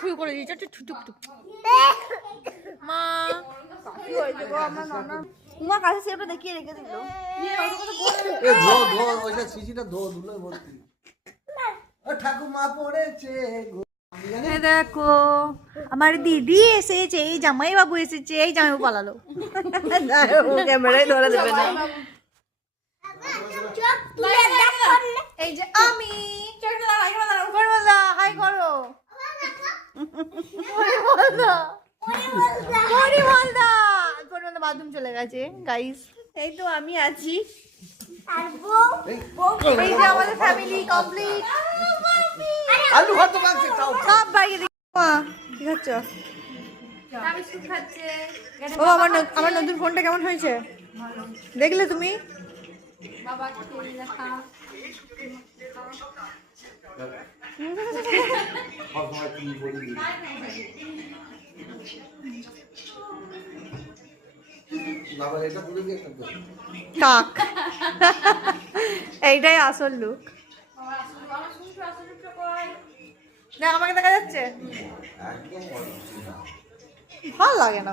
শুরু করে দিয়েছে মা উমা কাছে সেটা দেখিয়ে রেখে দিল। ঠাকুমা পড়েছে। দেখো আমার দিদি এসেছে, এই জামাই বাবু এসেছে, এই জামাই বাবু পালালো। ক্যামেরায় ধরে দেবে না। এই যে আমি হাই করো বাথরুম চলে গেছে গাইস। এই তো আমি আছি, এই যে আমাদের ফ্যামিলি কমপ্লিট। আলু ভাত মাংস খাও সব বাইরে ঠিক আছে। ও আমার নতুন ফোনটা কেমন হয়েছে দেখলে তুমি? কাক এইটাই আসল লুক। দেখ আমাকে দেখা যাচ্ছে, ভালো লাগে না।